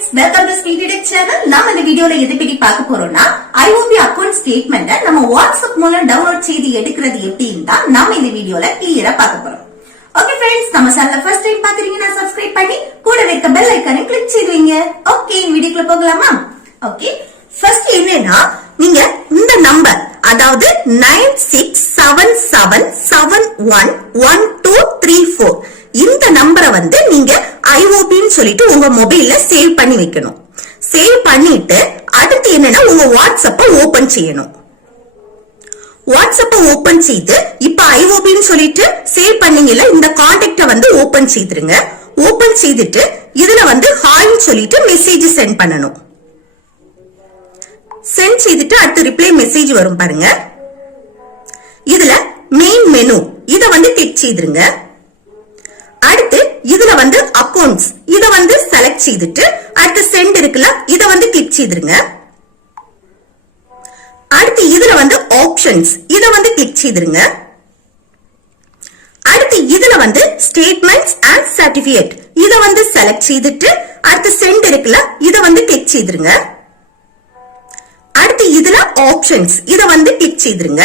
friends, welcome to Speedy Tech channel. நாம இந்த வீடியோல எதை பத்தி பார்க்க போறோம்னா IOB அக்கவுண்ட் ஸ்டேட்மெண்ட்டை நம்ம வாட்ஸ்அப் மூலம் டவுன்லோட் செய்து எடுக்கிறது எப்படின்னு தான் நாம இந்த வீடியோல கிளியரா பார்க்க போறோம். ஓகே फ्रेंड्स, நம்ம சேனலை ஃபர்ஸ்ட் டைம் பாக்குறீங்கன்னா சப்ஸ்கிரைப் பண்ணி கூட இருக்க பெல் ஐகானை கிளிக் செய்வீங்க. ஓகே, வீடியோக்குள்ள போகலாமா? ஓகே, ஃபர்ஸ்ட் என்னன்னா நீங்க இந்த நம்பர் அதாவது 9677711234 இந்த நம்பரை வந்து நீங்க IOB ன்னு சொல்லிட்டு உங்க மொபைல்ல சேவ் பண்ணி வைக்கணும். சேவ் பண்ணிட்டு அடுத்து என்னன்னா உங்க வாட்ஸ்அப்ப ஓபன் செய்யணும். வாட்ஸ்அப்ப ஓபன் செய்து இப்ப IOB ன்னு சொல்லிட்டு சேவ் பண்ணீங்கல்ல, இந்த கான்டாக்ட வந்து ஓபன் செய்துருங்க. ஓபன் செய்துட்டு இதுல வந்து ஹாய்னு சொல்லிட்டு மெசேஜ் சென்ட் பண்ணணும். சென்ட் செய்துட்டு அடுத்து ரிப்ளை மெசேஜ் வரும் பாருங்க. இதுல மெயின் மெனு இத வந்து கிளிக் செய்துருங்க. அடுத்து இதுல வந்து அக்கவுண்ட்ஸ் இத வந்து செலக்ட் செய்துட்டு அடுத்து சென்ட் இருக்குல்ல, இத வந்து கிளிக் செய்துருங்க. அடுத்து இதுல வந்து ஆப்ஷன்ஸ் இத வந்து கிளிக் செய்துருங்க. அடுத்து இதுல வந்து ஸ்டேட்மெண்ட்ஸ் அண்ட் சர்டிபிகேட் இத வந்து செலக்ட் செய்துட்டு அடுத்து சென்ட் இருக்குல்ல, இத வந்து கிளிக் செய்துருங்க. அடுத்து இதுல ஆப்ஷன்ஸ் இத வந்து கிளிக் செய்துருங்க.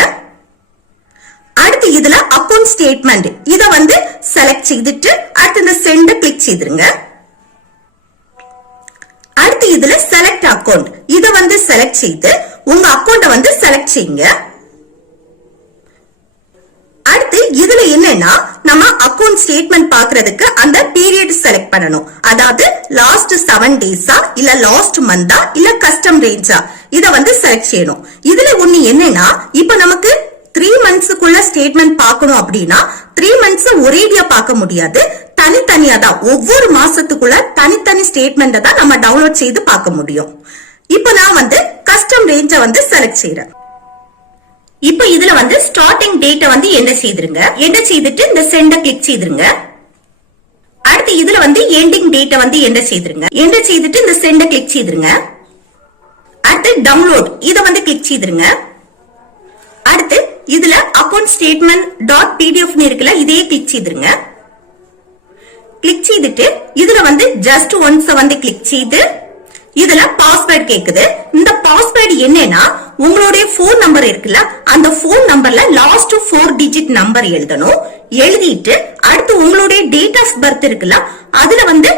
அடுத்து இதுல அக்கவுண்ட் ஸ்டேட்மெண்ட் இத வந்து செலக்ட் செய்துட்டு அடுத்து இந்த சென்ட் கிளிக் செய்துருங்க. அடுத்து இதுல செலக்ட் அக்கவுண்ட் இத வந்து செலக்ட் செய்து உங்க அக்கவுண்ட வந்து செலக்ட் செய்யுங்க. அடுத்து இதுல என்னன்னா நம்ம அக்கவுண்ட் ஸ்டேட்மெண்ட் பாக்குறதுக்கு அந்த பீரியட் செலக்ட் பண்ணணும். அதாவது லாஸ்ட் 7 டேஸா இல்ல லாஸ்ட் மந்தா இல்ல கஸ்டம் ரேஞ்சா இத வந்து செலக்ட் செய்யணும். இதுல ஒண்ணு என்னன்னா இப்ப நமக்கு 3 மந்த்ஸ்க்குள்ள ஸ்டேட்மெண்ட் பார்க்கணும் அப்படின்னா 3 மந்த்ஸ் ஒரேடியா பார்க்க முடியாது, தனித்தனியா தான் ஒவ்வொரு மாசத்துக்குள்ள தனித்தனி ஸ்டேட்மெண்ட் தான் நம்ம டவுன்லோட் செய்து பார்க்க முடியும். இப்ப நான் வந்து கஸ்டம் ரேஞ்ச வந்து செலக்ட் செய்யறேன். இப்ப இதுல வந்து ஸ்டார்டிங் டேட்ட வந்து என்டர் செய்திருங்க. என்டர் செய்துட்டு இந்த சென்ட கிளிக் செய்திருங்க. அடுத்து இதுல வந்து எண்டிங் டேட்ட வந்து என்டர் செய்திருங்க. என்டர் செய்துட்டு இந்த சென்ட கிளிக் செய்திருங்க. அடுத்து டவுன்லோட் இத வந்து கிளிக் செய்திருங்க. அடுத்து இதுல அக்கவுண்ட் ஸ்டேட்மெண்ட் .pdf இருக்குல்ல, இதே கிளிக் செய்திருங்க. கிளிக் செய்துட்டு இதுல வந்து ஜஸ்ட் ஒன்ஸ் வந்து கிளிக் செய்து இதுல பாஸ்வேர்ட் கேக்குது. இந்த பாஸ்வேர்ட் என்னன்னா உங்களுடைய போன் நம்பர் இருக்குல்ல, அந்த போன் நம்பர்ல லாஸ்ட் 4 டிஜிட் நம்பர் எழுதணும். எழுதிட்டு அடுத்து உங்களுடைய டேட் ஆஃப் பர்த் இருக்குல்ல, அதுல வந்து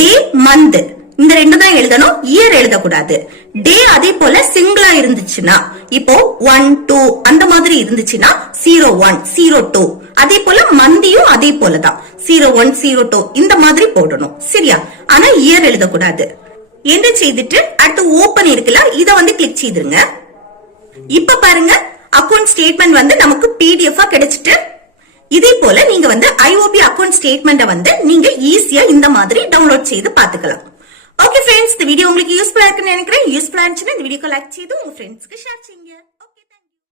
டே மந்த் இந்த ரெண்டு தான் எழுதணும், இயர் எழுதக்கூடாது. டே அதே போல சிங்கிளா இருந்துச்சுன்னா இப்போ 1 2 அந்த மாதிரி இருந்துச்சுன்னா 01 02 அதே போல மந்தியும் அதே போலதான் 01 02 இந்த மாதிரி போடணும். சரியா? ஆனா இயர் எழுதக்கூடாது. என்ன செய்துட்டு அடுத்து ஓபன் இருக்குல்ல, இத வந்து கிளிக் செய்திருங்க. இப்ப பாருங்க அக்கவுண்ட் ஸ்டேட்மெண்ட் வந்து நமக்கு PDF கிடைச்சிட்டு இதே போல நீங்க வந்து IOB அக்கவுண்ட் ஸ்டேட்மெண்ட வந்து நீங்க ஈஸியா இந்த மாதிரி டவுன்லோட் செய்து பாத்துக்கலாம். ஓகே फ्रेंड्स, இந்த வீடியோ உங்களுக்கு யூஸ்ஃபுல்லா இருக்குன்னு நினைக்கிறேன். யூஸ்ஃபுல்லா இருந்துச்சுன்னா இந்த வீடியோக்கு லைக் செய்து உங்க ஃப்ரெண்ட்ஸ்க்கு ஷேர் செய்யுங்க.